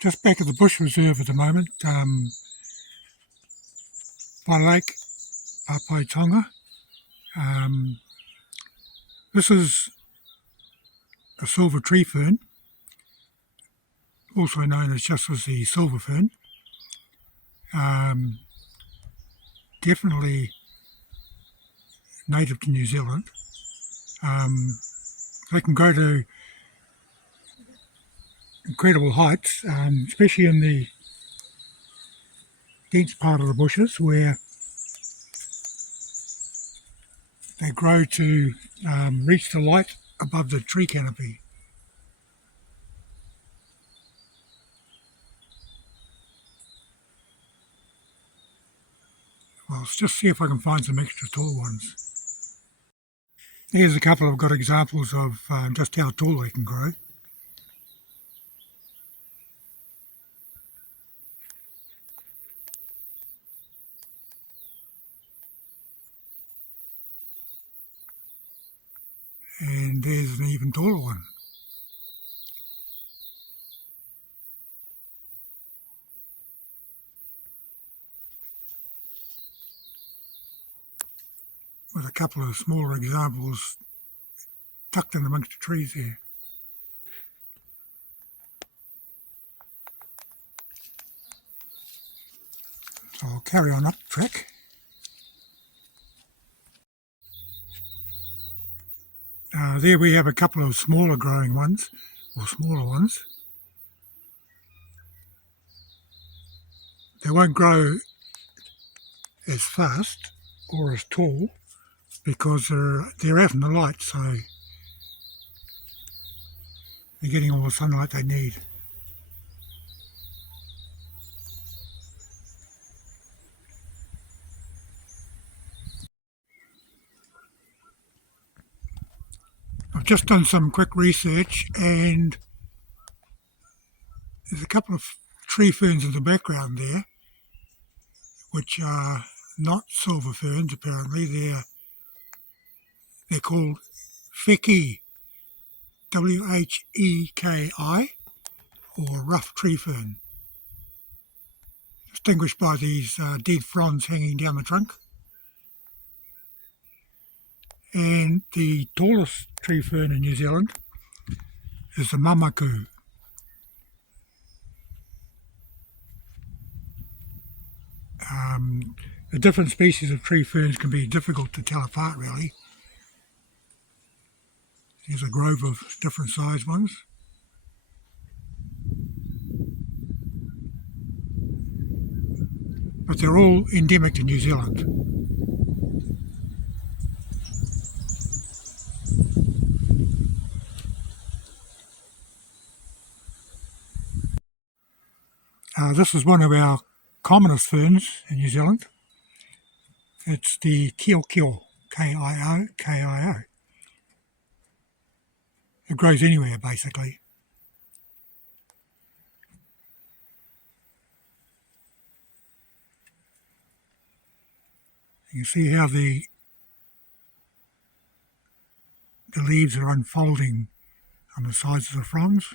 Just back at the bush reserve at the moment, by Lake Papaitonga. This is a silver tree fern, also known as just as the silver fern. Definitely native to New Zealand. They can go to incredible heights, especially in the dense part of the bushes where they grow to reach the light above the tree canopy. Well, let's just see if I can find some extra tall ones. Here's a couple I've got examples of just how tall they can grow. And there's an even taller one. With a couple of smaller examples tucked in amongst the trees there. So I'll carry on up the track. There we have a couple of smaller growing ones, or smaller ones. They won't grow as fast or as tall because they're out in the light, so they're getting all the sunlight they need. I've just done some quick research and there's a couple of tree ferns in the background there which are not silver ferns apparently. They're called Wheki, W-H-E-K-I, or rough tree fern, distinguished by these dead fronds hanging down the trunk. And the tallest tree fern in New Zealand is the mamaku. The different species of tree ferns can be difficult to tell apart really. There's a grove of different sized ones. But they're all endemic to New Zealand. This is one of our commonest ferns in New Zealand. It's the kiokio, K-I-O, K-I-O. It grows anywhere basically. You can see how the leaves are unfolding on the sides of the fronds.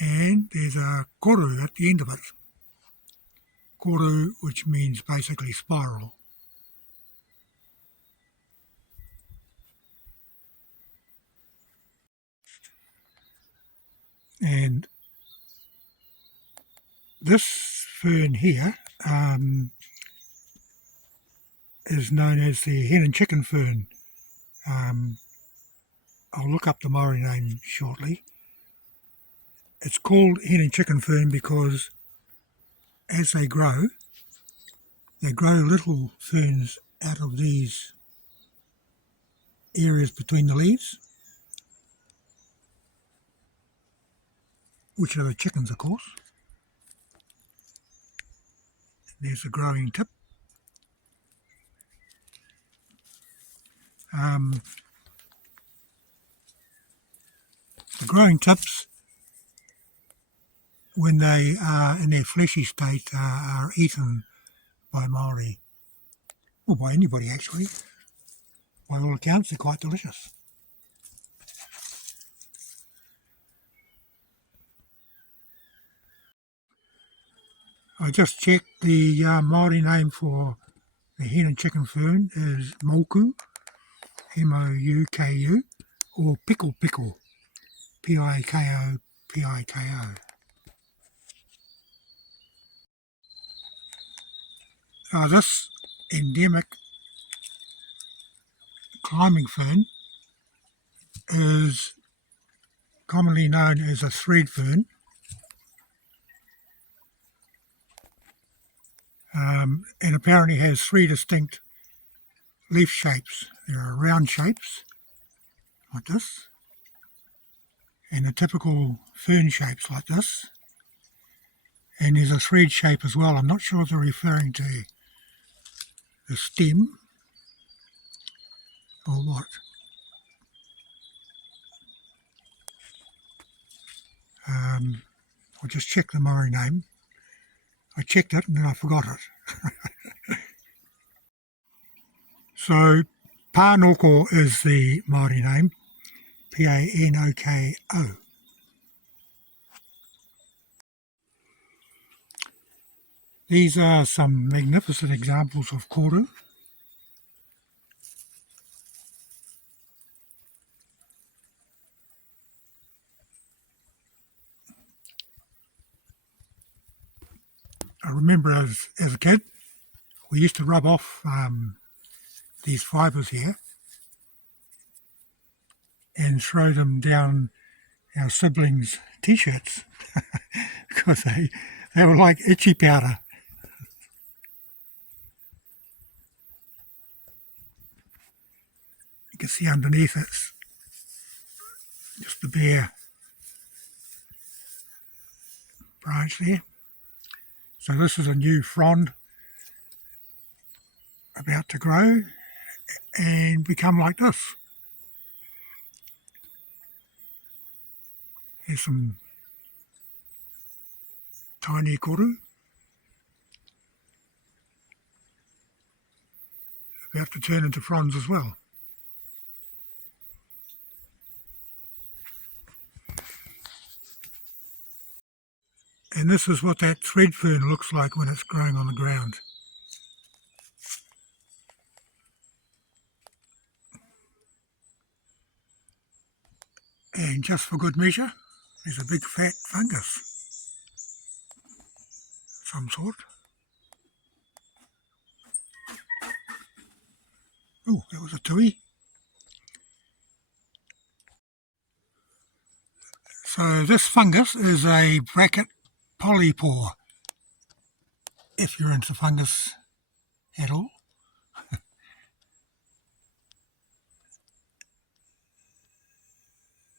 And there's a koru at the end of it. Koru, which means basically spiral. And this fern here is known as the hen and chicken fern. I'll look up the Maori name shortly. It's called hen and chicken fern because as they grow little ferns out of these areas between the leaves, which are the chickens of course. There's the growing tip. The growing tips, when they are in their fleshy state, are eaten by Maori, or by anybody actually. By all accounts, they're quite delicious. I just checked the Māori name for the hen and chicken fern is moku, M-O-U-K-U, or pickle pickle, P-I-K-O, P-I-K-O. This endemic climbing fern is commonly known as a thread fern. And apparently has three distinct leaf shapes. There are round shapes, like this, and the typical fern shapes like this. And there's a thread shape as well. I'm not sure if they're referring to the stem or what. I'll just check the Māori name. I checked it and then I forgot it. So Pānoko is the Māori name, P-A-N-O-K-O. These are some magnificent examples of koru. I remember as a kid, we used to rub off these fibres here and throw them down our siblings' t-shirts because they were like itchy powder. You can see underneath it's just the bare branch there. So this is a new frond about to grow and become like this. Here's some tiny koru about to turn into fronds as well. And this is what that thread fern looks like when it's growing on the ground. And just for good measure, there's a big fat fungus of some sort. Oh, that was a tui. So this fungus is a bracket polypore, if you're into fungus at all.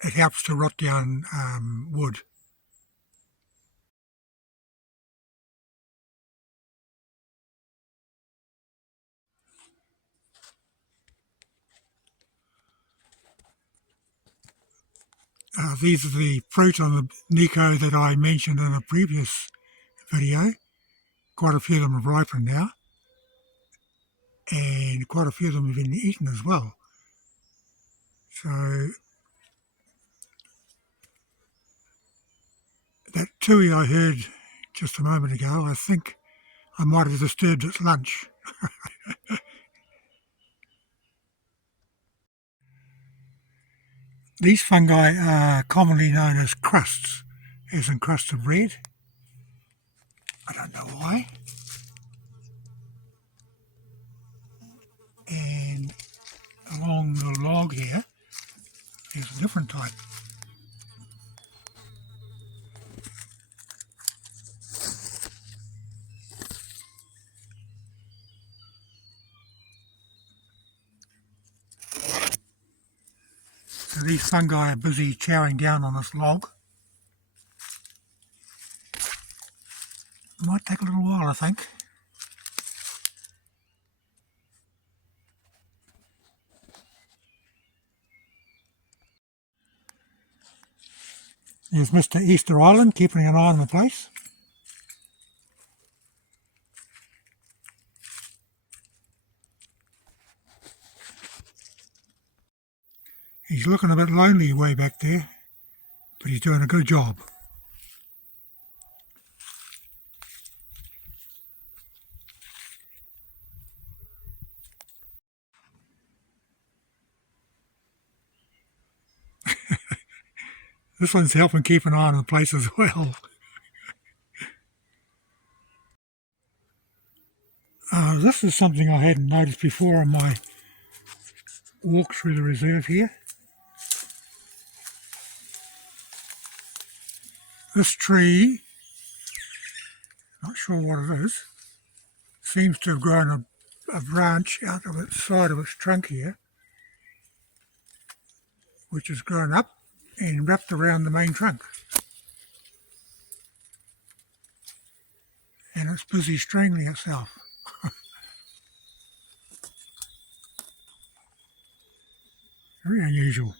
It helps to rot down wood. These are the fruit on the Nico that I mentioned in a previous video. Quite a few of them have ripened now, and quite a few of them have been eaten as well. So that tui I heard just a moment ago, I think I might have disturbed its lunch. These fungi are commonly known as crusts, as in crust of bread. I don't know why. And along the log here, there's a different type. So these fungi are busy chowing down on this log. It might take a little while, I think. There's Mr. Easter Island keeping an eye on the place. He's looking a bit lonely way back there, but he's doing a good job. This one's helping keep an eye on the place as well. This is something I hadn't noticed before on my walk through the reserve here. This tree, not sure what it is, seems to have grown a branch out of its side of its trunk here, which has grown up and wrapped around the main trunk. And it's busy strangling itself. Very unusual.